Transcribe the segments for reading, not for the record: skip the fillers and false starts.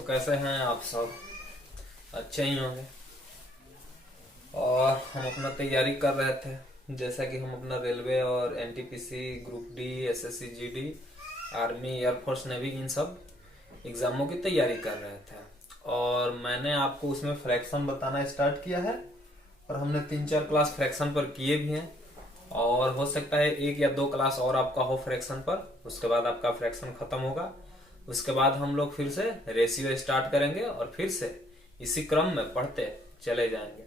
तो कैसे हैं आप सब? अच्छे ही होंगे। और हम अपना तैयारी कर रहे थे, जैसा कि हम अपना रेलवे और NTPC, group D, SSC, GD, army, air force, navy, इन सब एग्जामों की तैयारी कर रहे थे। और मैंने आपको उसमें फ्रैक्शन बताना स्टार्ट किया है, और हमने 3-4 क्लास फ्रैक्शन पर किए भी हैं। और हो सकता है 1 या 2 क्लास और आपका हो फ्रैक्शन पर, उसके बाद आपका फ्रैक्शन खत्म होगा। उसके बाद हम लोग फिर से रेशियो स्टार्ट करेंगे और फिर से इसी क्रम में पढ़ते चले जाएंगे।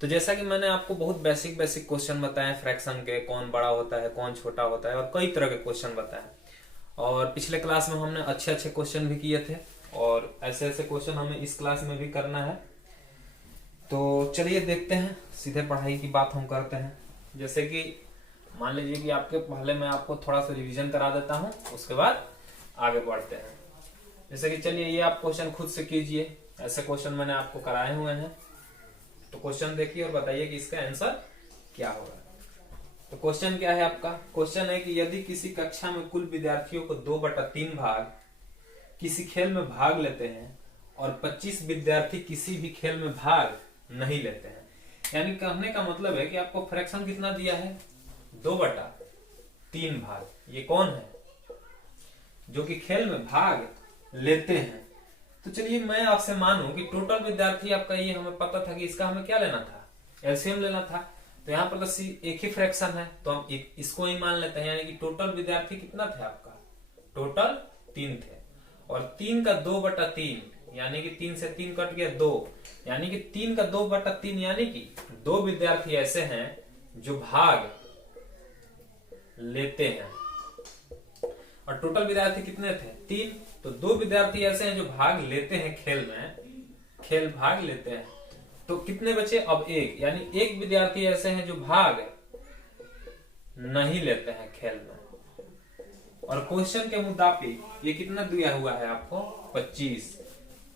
तो जैसा कि मैंने आपको बहुत बेसिक बेसिक क्वेश्चन बताए फ्रैक्शन के, कौन बड़ा होता है, कौन छोटा होता है, और कई तरह के क्वेश्चन बताए। और पिछले क्लास में हमने अच्छे अच्छे क्वेश्चन भी किए थे, और ऐसे ऐसे क्वेश्चन हमें इस क्लास में भी करना है। तो चलिए देखते हैं, सीधे पढ़ाई की बात हम करते हैं। जैसे कि मान लीजिए कि आपके पहले मैं आपको थोड़ा सा रिवीजन करा देता हूं, उसके बाद आगे बढ़ते हैं। जैसे कि चलिए ये आप क्वेश्चन खुद से कीजिए, ऐसे क्वेश्चन मैंने आपको कराए हुए हैं। तो क्वेश्चन देखिए और बताइए कि इसका आंसर क्या होगा। तो क्वेश्चन क्या है आपका? क्वेश्चन है कि यदि किसी कक्षा में कुल विद्यार्थियों को 2/3 भाग किसी खेल में भाग लेते हैं और 25 विद्यार्थी किसी भी खेल में भाग नहीं लेते हैं, यानी कहने का मतलब है कि आपको फ्रैक्शन कितना दिया है? 2/3 भाग। ये कौन है जो कि खेल में भाग लेते हैं? तो चलिए मैं आपसे मानूं कि टोटल विद्यार्थी आपका, ये हमें पता था कि इसका हमें क्या लेना था, एलसीएम लेना था। तो यहाँ पर तो एक ही फ्रैक्शन है, तो हम इसको ही मान लेते हैं। यानी कि टोटल विद्यार्थी कितना थे आपका? टोटल 3 थे। और 3 का 2/3, यानी कि 3 से 3 कट गया 2, यानी कि 3 का 2/3, यानी कि 2 विद्यार्थी ऐसे हैं जो भाग लेते हैं। और टोटल विद्यार्थी कितने थे? 3। तो 2 विद्यार्थी ऐसे हैं जो भाग लेते हैं खेल में, खेल भाग लेते हैं। तो कितने बचे? अब 1, यानी 1 विद्यार्थी ऐसे हैं जो भाग नहीं लेते हैं खेल में। और क्वेश्चन के मुताबिक ये कितना दिया हुआ है आपको? 25।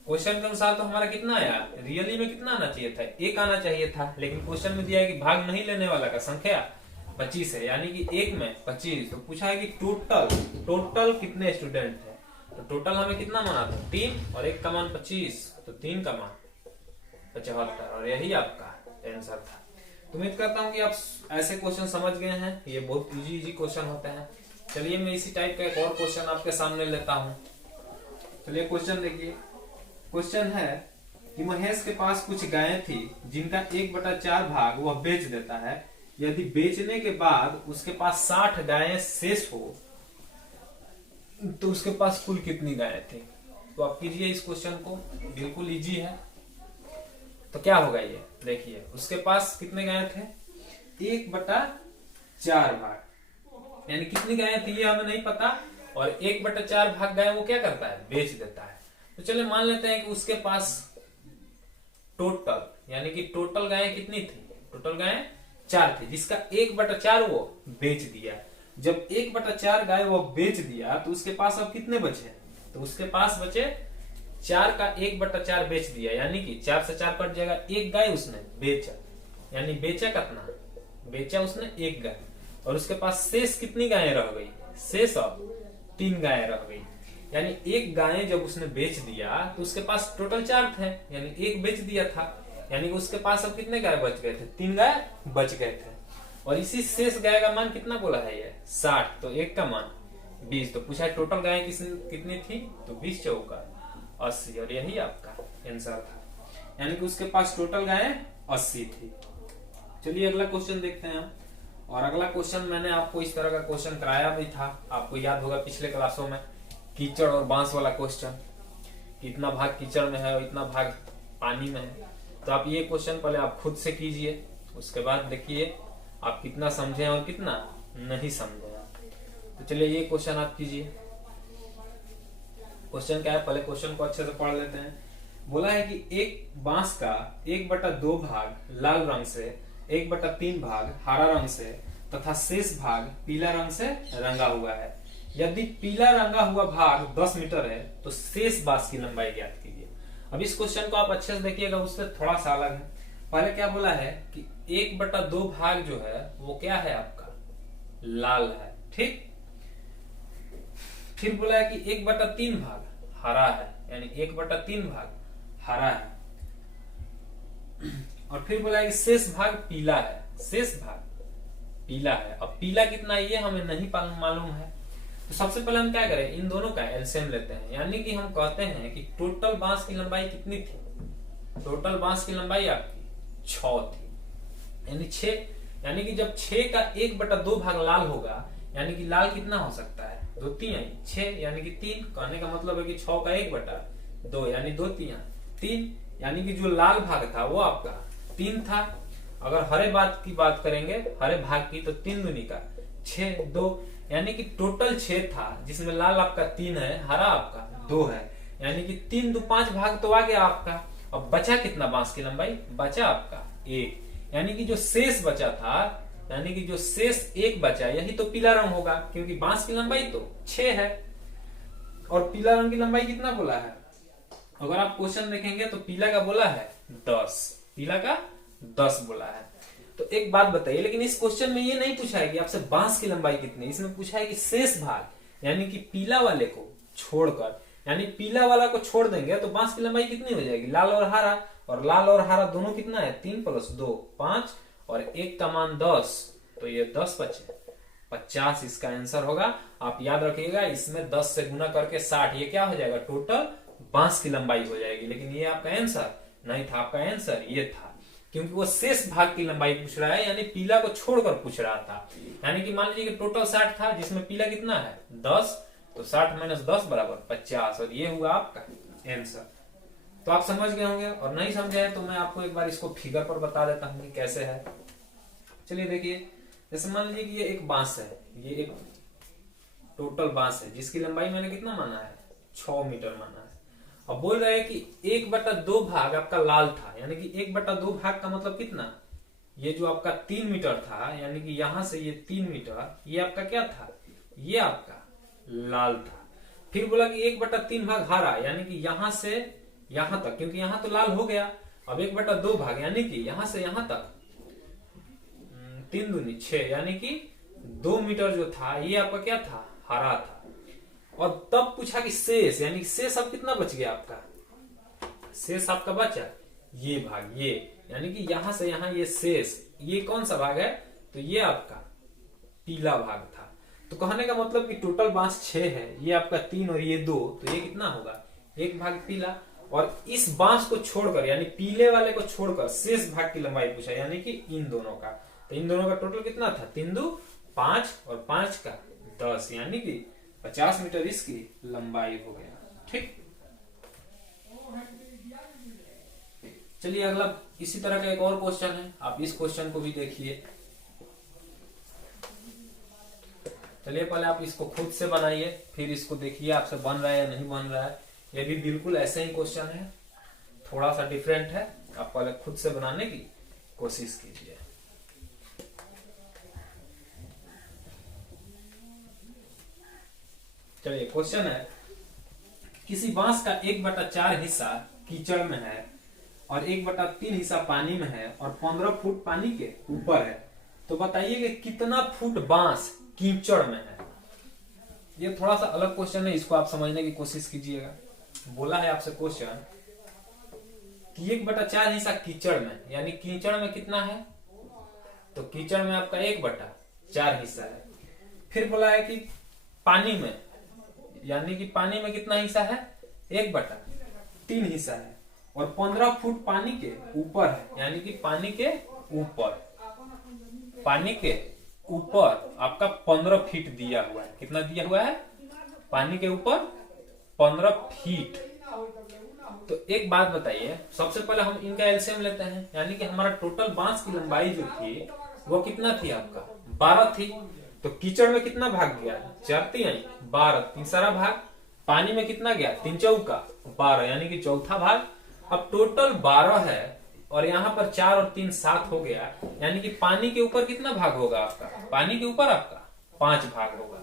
क्वेश्चन के अनुसार तो हमारा कितना आया? रियली में कितना आना चाहिए था? 1 आना चाहिए था, लेकिन क्वेश्चन में दिया है कि भाग नहीं लेने वाला का संख्या 25 है, यानी कि 1 में 25। तो पूछा है कि टोटल कितने स्टूडेंट थे? तो टोटल हमें कितना माना था? 3, और 1 का मान 25, तो 3 का मान 75, और यही आपका आंसर था। तो उम्मीद करता हूं कि आप ऐसे क्वेश्चन समझ गए हैं। ये बहुत इजी क्वेश्चन होते हैं। चलिए मैं इसी टाइप का एक और क्वेश्चन आपके सामने लेता हूं। चलिए क्वेश्चन देखिए। क्वेश्चन है कि महेश के पास कुछ गायें थी जिनका 1/4 भाग वह बेच देता है। यदि बेचने के बाद उसके पास 60 गायें शेष हो तो उसके पास कुल कितनी गायें थी? तो आप कीजिए इस क्वेश्चन को, बिल्कुल इजी है। तो क्या होगा ये देखिए, उसके पास कितने गायें थे? 1/4 भाग, यानी कितनी गायें थी ये हमें नहीं पता। और 1/4 भाग गाय वो क्या करता है? बेच देता है। तो चलिए मान लेते हैं कि उसके पास टोटल, यानी कि टोटल गायें कितनी थी? टोटल गायें 4 थी, जिसका 1/4 वो बेच दिया। जब 1/4 गाय वो बेच दिया तो उसके पास अब कितने बचे? तो उसके पास बचे 4 का 1/4 बेच दिया, यानी कि 4 से 4 कट जाएगा, 1 गाय उसने बेचा। यानी बेचा कितना? बेचा उसने 1 गाय। और उसके पास शेष कितनी गायें रह गई? शेष अब 3 गायें रह गई। यानी 1 गाय जब उसने बेच दिया तो उसके पास टोटल 4 थे, यानी 1 बेच दिया था, यानी कि उसके पास अब कितने गाय बच गए थे? 3 गाय बच गए थे। और इसी शेष गाय का मान कितना बोला है ये? 60। तो 1 का मान 20। तो पूछा है टोटल गाय कितनी थी? तो 20 चौका 80, और यही आपका आंसर था। यानी कि उसके पास टोटल गाय 80 थी। चलिए अगला क्वेश्चन देखते हैं हम। और अगला क्वेश्चन मैंने आपको इस तरह का क्वेश्चन कराया भी था, आपको याद होगा पिछले क्लासों में, कीचड़ और बांस वाला क्वेश्चन। इतना भाग कीचड़ में है और इतना भाग पानी में है। तो आप ये क्वेश्चन पहले आप खुद से कीजिए, उसके बाद देखिए आप कितना समझे और कितना नहीं समझे। तो चलिए ये क्वेश्चन आप कीजिए। क्वेश्चन क्या है, पहले क्वेश्चन को अच्छे से पढ़ लेते हैं। बोला है कि एक बांस का 1/2 भाग लाल रंग से, 1/3 भाग हरा रंग से तथा शेष भाग पीला रंग से रंगा हुआ है। यदि पीला रंगा हुआ भाग 10 मीटर है तो शेष बांस की लंबाई ज्ञात कीजिए। अब इस क्वेश्चन को आप अच्छे से देखिएगा, उससे थोड़ा सा अलग है। पहले क्या बोला है कि 1/2 भाग जो है वो क्या है आपका? लाल है, ठीक। फिर बोला है कि 1/3 भाग हरा है, यानी 1/3 भाग हरा है। और फिर बोला कि शेष भाग पीला है, शेष भाग पीला है। अब पीला कितना ये हमें नहीं मालूम है, तो सबसे पहले हम क्या करें, इन दोनों का एलसीएम लेते हैं। यानी कि हम कहते हैं कि टोटल बांस की लंबाई कितनी थी, टोटल बांस की लंबाई आपकी 6 थी, यानी 6, यानी कि जब 6 का 1/2 भाग लाल होगा, यानी कि लाल कितना हो सकता है, 2 तिहाई 6, यानी कि 3। कहने का मतलब है कि 6 का 1/2 यानी 2 तिहाई 3, यानी कि जो लाल भाग था वो आपका 3 था। अगर हरे भाग की बात करेंगे, हरे भाग की, तो 3 दूनी का 6 2, यानी कि टोटल 6 था, जिसमें लाल आपका 3 है, हरा आपका 2 है, यानी कि 3 2 5 भाग तो आ गया आपका। अब बचा कितना बांस की लंबाई, बचा आपका 1, यानी कि जो शेष बचा था, यानी कि जो शेष 1 बचा, यही तो पीला रंग होगा, क्योंकि बांस की लंबाई तो 6 है और पीला रंग की लंबाई कितना बोला है। अगर आप क्वेश्चन देखेंगे तो पीला का बोला है 10, पीला का 10 बोला है। तो एक बात बताइए, लेकिन इस क्वेश्चन में ये नहीं पूछा है कि आपसे बांस की लंबाई कितनी, इसमें पूछा है कि शेष भाग, यानी कि पीला वाले को छोड़कर, यानी पीला वाला को छोड़ देंगे तो बांस की लंबाई कितनी हो जाएगी, लाल और हरा, और लाल और हरा दोनों कितना है, 3 + 2 5, और 1 का मान 10, तो ये 10 बचे 50 इसका आंसर होगा। आप याद रखिएगा, इसमें 10 से गुना करके 60, ये क्या हो जाएगा, टोटल बांस की लंबाई हो जाएगी। लेकिन ये आपका आंसर नहीं था, आपका आंसर ये था, क्योंकि वो शेष भाग की लंबाई पूछ रहा है, यानी पीला को छोड़कर पूछ रहा था। यानी कि मान लीजिए कि टोटल 60 था, जिसमें पीला कितना है 10, तो 60 - 10 = 50, और ये हुआ आपका आंसर। तो आप समझ गए होंगे, और नहीं समझे हैं तो मैं आपको एक बार इसको फिगर पर बता देता हूँ कि कैसे है। चलिए देखिए, जैसे मान लीजिए कि ये एक बांस है, ये एक टोटल बांस है, जिसकी लंबाई मैंने कितना माना है, 6 मीटर माना है। अब बोल रहे हैं कि 1/2 भाग आपका लाल था, यानी कि 1/2 भाग का मतलब कितना, ये जो आपका 3 मीटर था, यानी कि यहां से ये 3 मीटर, ये आपका क्या था, ये आपका लाल था। फिर बोला कि 1/3 भाग हरा, यानी कि यहां से यहां तक, क्योंकि यहां तो लाल हो गया। अब 1/2 भाग, यानी कि यहां से यहां तक 3 दूनी 6, यानी कि 2 मीटर जो था, ये आपका क्या था, हरा था। और तब पूछा कि शेष, यानी शेष अब कितना बच गया आपका, शेष आपका बचा ये भाग, ये यानी कि यहां से यहां ये शेष, ये कौन सा भाग है, तो ये आपका पीला भाग था। तो कहने का मतलब कि टोटल बांस 6 है, ये आपका 3 और ये 2, तो ये कितना होगा, 1 भाग पीला। और इस बांस को छोड़कर, यानी पीले वाले को छोड़कर शेष भाग की लंबाई पूछा, यानी कि इन दोनों का, तो इन दोनों का टोटल कितना था, 3 2 5 और 5 का 10, यानी कि 50 मीटर इसकी लंबाई हो गया। ठीक, चलिए अगला इसी तरह का एक और क्वेश्चन है, आप इस क्वेश्चन को भी देखिए। चलिए पहले आप इसको खुद से बनाइए, फिर इसको देखिए आपसे बन रहा है या नहीं बन रहा है। ये भी बिल्कुल ऐसे ही क्वेश्चन है, थोड़ा सा डिफरेंट है, आप पहले खुद से बनाने की कोशिश कीजिए। चलिए क्वेश्चन है, किसी बांस का 1/4 हिस्सा कीचड़ में है और 1/3 हिस्सा पानी में है और 15 फुट पानी के ऊपर है, तो बताइए कि कितना फुट बांस कीचड़ में है। ये थोड़ा सा अलग क्वेश्चन है, इसको आप समझने की कोशिश कीजिएगा। बोला है आपसे क्वेश्चन कि 1/4 हिस्सा कीचड़ में, यानी कीचड़ में कितना है, तो कीचड़ में आपका 1/4 हिस्सा है। फिर बोला है कि पानी में, यानी कि पानी में कितना हिस्सा है, 1/3 हिस्सा है, और 15 फुट पानी के ऊपर है, यानी कि पानी के ऊपर, पानी के ऊपर आपका 15 फीट दिया हुआ है। कितना दिया हुआ है, पानी के ऊपर 15 फीट। तो एक बात बताइए, सबसे पहले हम इनका एलसीएम लेते हैं, यानी कि हमारा टोटल बांस की लंबाई जो थी वो कितना थी आपका, 12 थी। तो कीचड़ में कितना भाग गया, 4 तिहाई 12, तीसरा भाग। पानी में कितना गया, 3 चौका 12, यानी कि चौथा भाग। अब टोटल 12 है, और यहाँ पर 4 और 3 7 हो गया, यानी कि पानी के ऊपर कितना भाग होगा आपका, पानी के ऊपर आपका 5 भाग होगा।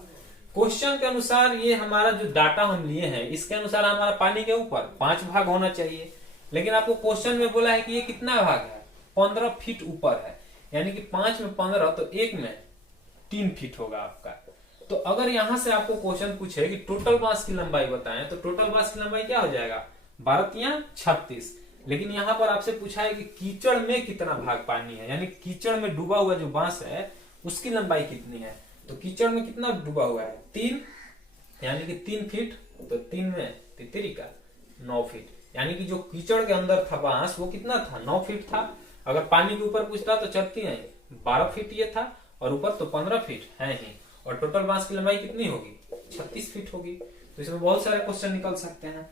क्वेश्चन के अनुसार ये हमारा जो डाटा हम लिए हैं, इसके अनुसार हमारा पानी के ऊपर 5 भाग होना चाहिए, लेकिन आपको क्वेश्चन में बोला है कि ये कितना भाग है, 15 फीट ऊपर है, यानी कि 5 में 15, तो 1 में 3 फीट होगा आपका। तो अगर यहां से आपको क्वेश्चन पूछे कि टोटल बांस की लंबाई बताएं, तो टोटल बांस की लंबाई क्या हो जाएगा, 12 36। लेकिन यहाँ पर आपसे पूछा है कि कीचड़ में कितना भाग पानी है, यानी कीचड़ में डूबा हुआ जो बांस है उसकी लंबाई कितनी है। तो कीचड़ में कितना डूबा हुआ है, 3, यानी कि 3 फीट। तो 3 में 3 का 9 फीट, यानी कि जो कीचड़ के अंदर था बांस वो कितना था, 9 फीट था। अगर पानी के ऊपर पूछता तो चलती है 12 फीट ये था, और ऊपर तो 15 फीट है ही। और टोटल बांस की लंबाई कितनी होगी, 36 फीट होगी। तो इसमें बहुत सारे क्वेश्चन निकल सकते हैं।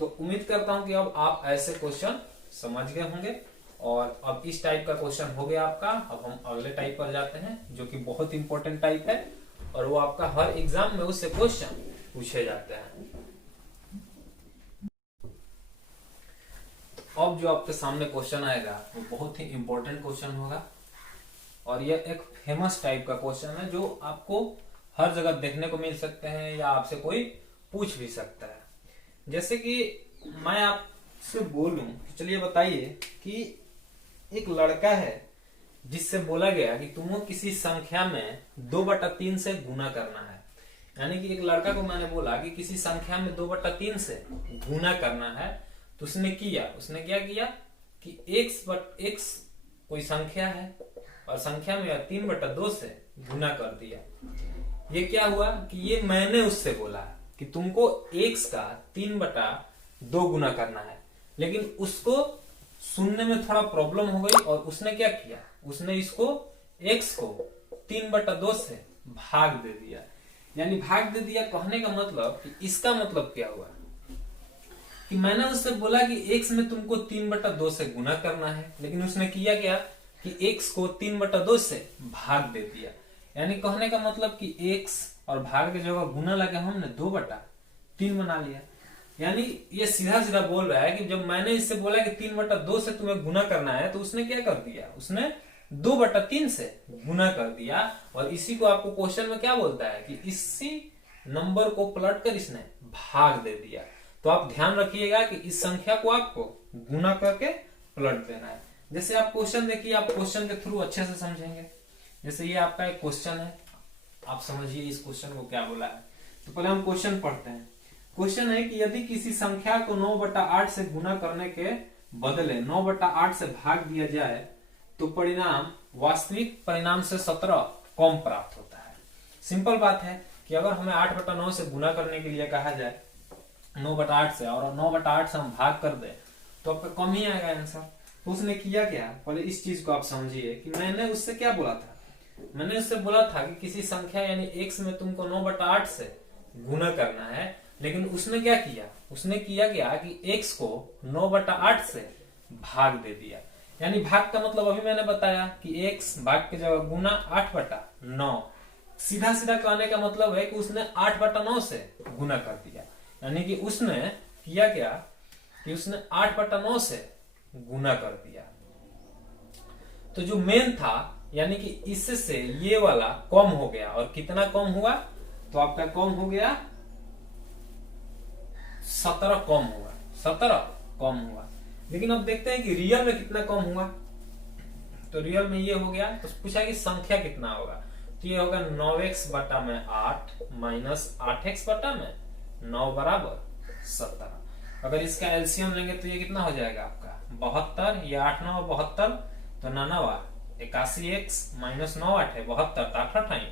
तो उम्मीद करता हूं कि अब आप ऐसे क्वेश्चन समझ गए होंगे, और अब इस टाइप का क्वेश्चन हो गया आपका। अब हम अगले टाइप पर जाते हैं जो कि बहुत इंपॉर्टेंट टाइप है, और वो आपका हर एग्जाम में उससे क्वेश्चन पूछे जाते हैं। तो अब जो आपके सामने क्वेश्चन आएगा वो बहुत ही इंपॉर्टेंट क्वेश्चन होगा, और यह एक फेमस टाइप का क्वेश्चन है जो आपको हर जगह देखने को मिल सकते हैं, या आपसे कोई पूछ भी सकता है। जैसे कि मैं आपसे बोलूं, चलिए बताइए कि एक लड़का है जिससे बोला गया कि तुमको किसी संख्या में 2/3 से गुना करना है। यानी कि एक लड़का को मैंने बोला कि किसी संख्या में 2/3 से गुना करना है, तो उसने क्या किया कि x कोई संख्या है और संख्या में 3/2 से गुना कर दिया। ये क्या हुआ कि ये मैंने उससे बोला कि तुमको x का 3/2 गुना करना है, लेकिन उसको सुनने में थोड़ा प्रॉब्लम हो गई, और उसने क्या किया, उसने इसको x को 3/2 से भाग दे दिया। यानी भाग दे दिया कहने का मतलब कि इसका मतलब क्या हुआ कि मैंने उससे बोला कि x में तुमको 3/2 से गुना करना है, लेकिन उसने किया क्या कि x को 3/2 से भाग दे दिया। यानी कहने का मतलब कि x और भाग की जगह गुना लगा हमने 2/3 बना लिया। यानी ये सीधा सीधा बोल रहा है कि जब मैंने इससे बोला कि 3/2 से तुम्हें गुना करना है, तो उसने क्या कर दिया, उसने 2/3 से गुना कर दिया। और इसी को आपको क्वेश्चन में क्या बोलता है कि इसी नंबर को पलट कर इसने भाग दे दिया। तो आप ध्यान रखिएगा कि इस संख्या को आपको गुना करके पलट देना है। जैसे आप क्वेश्चन देखिए, आप क्वेश्चन के थ्रू अच्छे से समझेंगे। जैसे ये आपका एक क्वेश्चन है, आप समझिए इस क्वेश्चन को क्या बोला है। तो पहले हम क्वेश्चन पढ़ते हैं। क्वेश्चन है कि यदि किसी संख्या को 9/8 से गुना करने के बदले 9/8 से भाग दिया जाए, तो परिणाम वास्तविक परिणाम से 17 कम प्राप्त होता है। सिंपल बात है कि अगर हमें 8/9 से गुना करने के लिए कहा जाए 9/8 से, और 9/8 से हम भाग कर दे, तो आपका कम ही आएगा आंसर। तो उसने किया क्या, पहले इस चीज को आप समझिए कि मैंने उससे क्या बोला था। मैंने उससे बोला था कि किसी संख्या यानी x में तुमको 9/8 से गुना करना है, लेकिन उसने क्या किया, उसने किया क्या कि x को 9/8 से भाग दे दिया। यानी भाग का मतलब अभी मैंने बताया कि x भाग की जगह गुना 8/9। सीधा सीधा कहने का मतलब है कि उसने 8/9 से गुना कर दिया। यानी कि उसने किया क्या कि उसने 8/9 से गुना कर दिया। तो जो मेन था, यानी कि इससे ये वाला कम हो गया, और कितना कम हुआ, तो आपका कम हो गया 17 कम हुआ, 17 कम हुआ। लेकिन अब देखते हैं कि रियल में कितना कम हुआ। तो रियल में ये हो गया, तो पूछा कि संख्या कितना होगा, तो ये होगा 9x/8 माइनस 8x/9 = 17। अगर इसका एलसीएम लेंगे तो ये कितना हो जाएगा आपका 72। ये 8 9 72, तो 9 81x माइनस 9 8 है 72,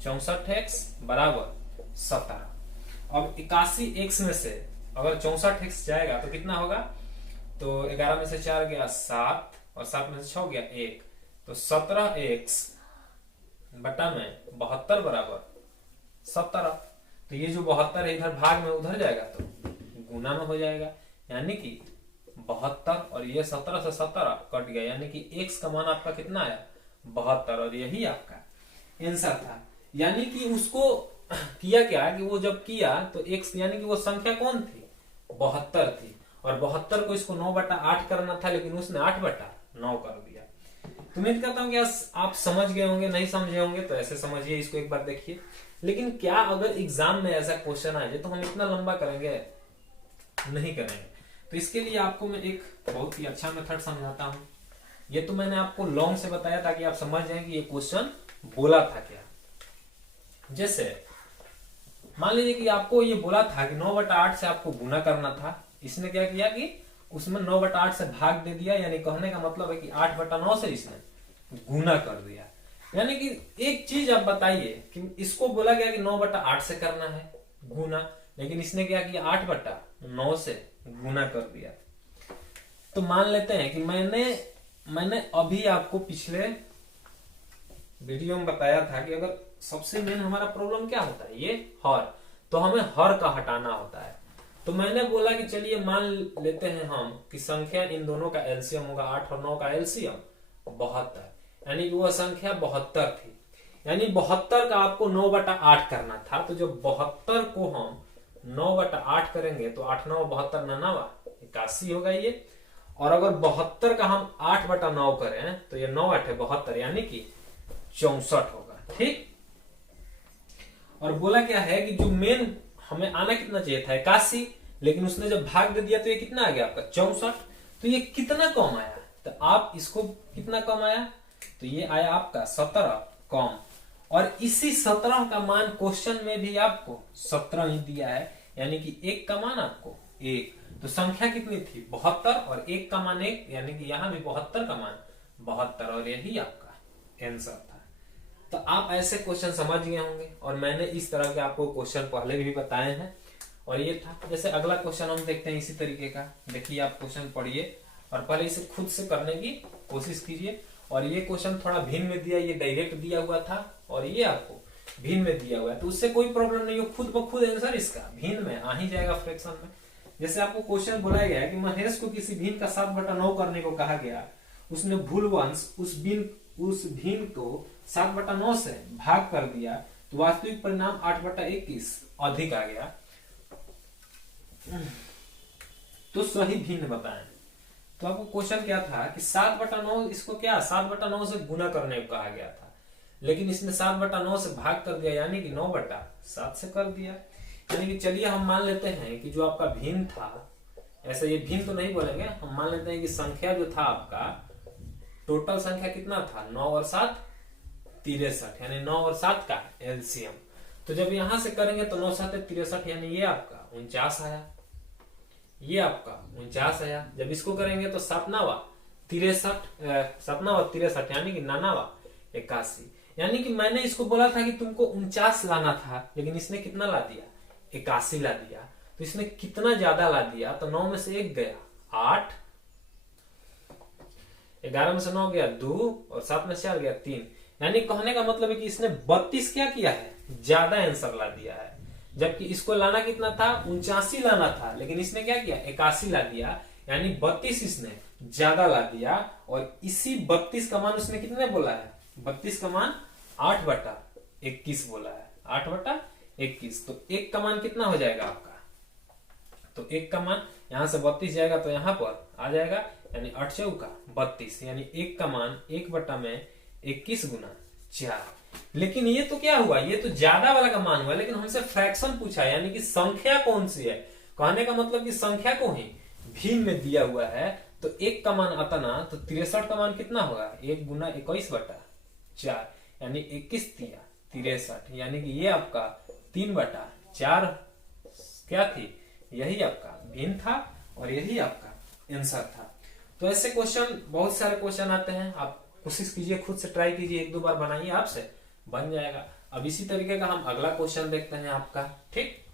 64x = 17। अब 81x में से अगर 64x जाएगा तो कितना होगा, तो 11 में से 4 गया 7, और 7 में से 6 गया 1, तो 17x बटा में 72 = 17। तो ये जो 72 है इधर भाग में उधर जाएगा तो गुना में हो जाएगा। यानी कि 72 और ये 17 से 17 कट गया, यानी कि x का मान आपका कितना आया 72, और यही आपका आंसर था। यानी कि उसको किया क्या कि वो जब किया तो x यानी कि वो संख्या कौन थी 72 थी, और 72 को इसको 9/8 करना था, लेकिन उसने 8/9 कर दिया। तो उम्मीद करता हूँ कि आप समझ गए होंगे, नहीं समझे होंगे तो ऐसे समझिए, इसको एक बार देखिए। लेकिन क्या अगर एग्जाम में ऐसा क्वेश्चन आ जाए तो हम इतना लंबा करेंगे, नहीं करेंगे। तो इसके लिए आपको मैं एक बहुत ही अच्छा मेथड समझाता हूँ। ये तो मैंने आपको लॉन्ग से बताया ताकि आप समझ जाएं कि ये क्वेश्चन बोला था क्या। जैसे मान लीजिए कि आपको ये बोला था कि 9/8 से आपको गुना करना था, इसने क्या किया कि उसमें 9/8 से भाग दे दिया, यानी कहने का मतलब है कि 8/9 से इसने गुना कर दिया। यानी कि एक चीज आप बताइए कि इसको बोला गया कि 9/8 से करना है गुना, लेकिन इसने क्या किया 8/9 से गुना कर दिया। तो मान लेते हैं कि मैंने अभी आपको पिछले वीडियो में बताया था कि अगर सबसे मेन हमारा प्रॉब्लम क्या होता है, ये हर, तो हमें हर का हटाना होता है। तो मैंने बोला कि चलिए मान लेते हैं हम कि संख्या इन दोनों का एलसीएम होगा, 8 और 9 का एलसीएम 72, यानी कि वह संख्या 72 थी। यानी 72 का आपको 9/8 करना था। तो जब 72 को हम 9/8 करेंगे तो 8 9 72 99 81 होगा ये। और अगर 72 का हम 8/9 करें तो ये 9 8 72 यानी कि 64 होगा। ठीक, और बोला क्या है कि जो मेन हमें आना कितना चाहिए था 81, लेकिन उसने जब भाग दे दिया तो ये कितना आ गया आपका 64। तो ये कितना कम आया, तो आप इसको कितना कम आया, तो ये आया आपका 17 कम। और इसी 17 का मान क्वेश्चन में भी आपको 17 ही दिया है, यानी कि 1 का मान आपको 1। तो संख्या कितनी थी 72 और 1 का मान 1, यानी कि यहां भी 72 का मान 72, और यही आपका आंसर था। तो आप ऐसे क्वेश्चन समझ गए होंगे, और मैंने इस तरह के आपको क्वेश्चन पहले भी बताए हैं। और ये था, जैसे अगला क्वेश्चन हम देखते हैं इसी तरीके का। देखिए आप क्वेश्चन पढ़िए और पहले इसे खुद से करने की कोशिश कीजिए। और ये क्वेश्चन थोड़ा भिन्न में दिया, ये डायरेक्ट दिया हुआ था और ये आपको भिन्न में दिया हुआ है, तो उससे कोई प्रॉब्लम नहीं हो, खुद ब खुद आंसर इसका भिन्न में आ ही जाएगा फ्रैक्शन में। जैसे आपको क्वेश्चन बोला गया है कि महेश को किसी भिन्न का 7/9 करने को कहा गया, उसने भूलवंश उस भिन्न को 7/9 से भाग कर दिया, तो वास्तविक परिणाम 8/21 अधिक आ गया, तो सही भिन्न बताएं। तो आपको क्वेश्चन क्या था कि 7/9, इसको क्या 7/9 से गुना करने को कहा गया था, लेकिन इसने 7/9 से भाग कर दिया, यानी कि 9/7 से कर दिया। यानी कि चलिए हम मान लेते हैं कि जो आपका भिन्न था, ऐसे ये भिन्न तो नहीं बोलेंगे, हम मान लेते हैं कि संख्या जो था आपका, टोटल संख्या कितना था 9 और 7 63, यानी 9 और 7 का एलसीएम। तो जब यहां से करेंगे तो 9 7 63, यानी ये आपका 49 आया, ये आपका 49 आया। जब इसको करेंगे तो 7 9 63, यानी कि 9 81। यानी कि मैंने इसको बोला था कि तुमको 49 लाना था, लेकिन इसने कितना ला दिया 81 ला दिया। तो इसने कितना ज्यादा ला दिया, तो 9 में से 1 गया 8, 11 में से 9 गया 2, और 7 में से 4 गया 3। यानी कहने का मतलब है कि इसने 32 क्या किया है, ज्यादा आंसर ला दिया है। जबकि इसको लाना कितना था 79 लाना था, लेकिन इसने क्या किया 81 ला दिया, यानी 32 इसने ज्यादा ला दिया। और इसी 32 का मान उसने कितने बोला है, 32 का मान 8/21 बोला है, 8/21। तो 1 का मान कितना हो जाएगा आपका, तो 1 का मान यहां से 32 जाएगा तो यहां पर आ जाएगा, यानी 8 चौका 32, यानी 1 का मान 1/21 गुना 4। लेकिन ये तो क्या हुआ, ये तो ज्यादा वाला का मान हुआ, लेकिन हमसे फ्रैक्शन पूछा, यानी कि संख्या कौन सी है। कहने का मतलब कि संख्या को ही भिन्न में दिया हुआ है। तो 1 का मान आता ना, तो 63 का मान कितना होगा 1 गुना 21/4, यानी 21 तिया 63, यानी कि ये आपका 3/4 क्या थी, यही आपका भिन्न था और यही आपका आंसर था। तो ऐसे क्वेश्चन बहुत सारे क्वेश्चन आते हैं, आप कोशिश कीजिए, खुद से ट्राई कीजिए, 1 2 बार बनाइए, आपसे बन जाएगा। अब इसी तरीके का हम अगला क्वेश्चन देखते हैं आपका। ठीक,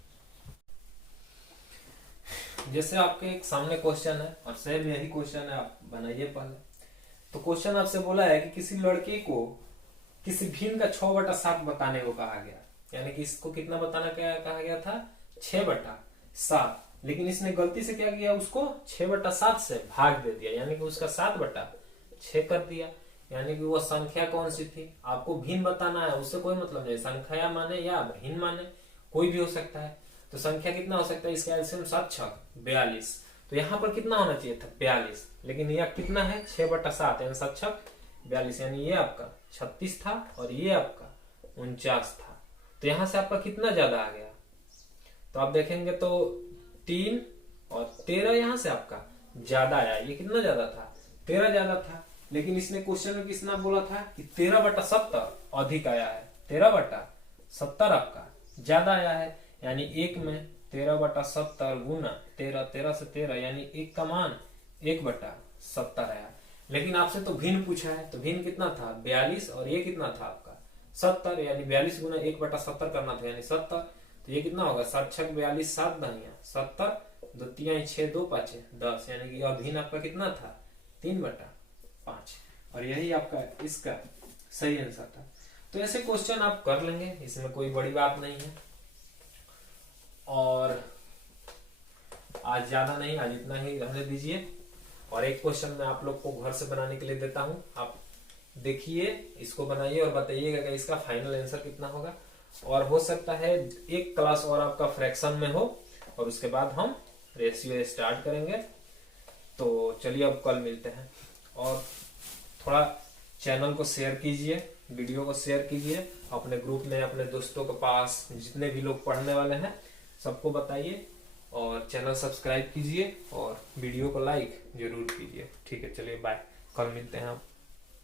जैसे आपके एक सामने क्वेश्चन है और सेम यही क्वेश्चन है, आप बनाइए पहले। तो क्वेश्चन आपसे बोला है कि किसी लड़के को किसी भिन्न का 6/7 बताने को कहा गया, यानी कि इसको कितना बताना क्या कहा गया था 6/7, लेकिन इसने गलती से क्या किया, उसको 6/7 से भाग दे दिया, यानी कि उसका 7/6 कर दिया। यानी कि वो संख्या कौन सी थी, आपको भिन्न बताना है, उससे कोई मतलब नहीं, संख्या माने या भिन्न माने कोई भी हो सकता है। तो संख्या कितना हो सकता है, इसका एलसीएम 7 6 42, तो यहाँ पर कितना होना चाहिए था 42, लेकिन यह कितना है 6/7, यानी 7 6 42, यानी ये आपका 36 था और ये आपका 49 था। तो यहाँ से आपका कितना ज्यादा आ गया, तो आप देखेंगे तो 3 और 13 यहाँ से आपका ज्यादा आया। ये कितना ज्यादा था 13 ज्यादा था, लेकिन इसने क्वेश्चन में कितना बोला था कि 13/70 अधिक आया है, 13/70 70 आपका ज्यादा आया है, यानी 1 में 13/70 गुना 13, 13 से 13 यानी 1 का मान 1/70 आया। लेकिन आपसे तो भिन्न पूछा है, तो भिन्न कितना था 42 और ये कितना था आपका 70, यानी 42 गुना 1/70 करना था यानी 70। तो ये कितना होगा 7 छक 42, 7 दहिया 70, 2 तिया 6, 2 पाँचे 10, यानी कि अभिन्न आपका कितना था 3/5। और यही आपका इसका सही आंसर था। तो ऐसे क्वेश्चन आप कर लेंगे, इसमें कोई बड़ी बात नहीं है। और आज ज्यादा नहीं, आज इतना ही रहने दीजिए। और एक क्वेश्चन मैं आप लोग को घर से बनाने के लिए देता हूं, आप देखिए, इसको बनाइए और बताइएगा कि इसका फाइनल आंसर कितना होगा। और हो सकता है एक क्लास और आपका फ्रैक्शन में हो, और उसके बाद हम रेशियो स्टार्ट करेंगे। तो चलिए अब कल मिलते हैं। और थोड़ा चैनल को शेयर कीजिए, वीडियो को शेयर कीजिए अपने ग्रुप में, अपने दोस्तों के पास, जितने भी लोग पढ़ने वाले हैं सबको बताइए। और चैनल सब्सक्राइब कीजिए और वीडियो को लाइक जरूर कीजिए। ठीक है, चलिए बाय, कल मिलते हैं आप।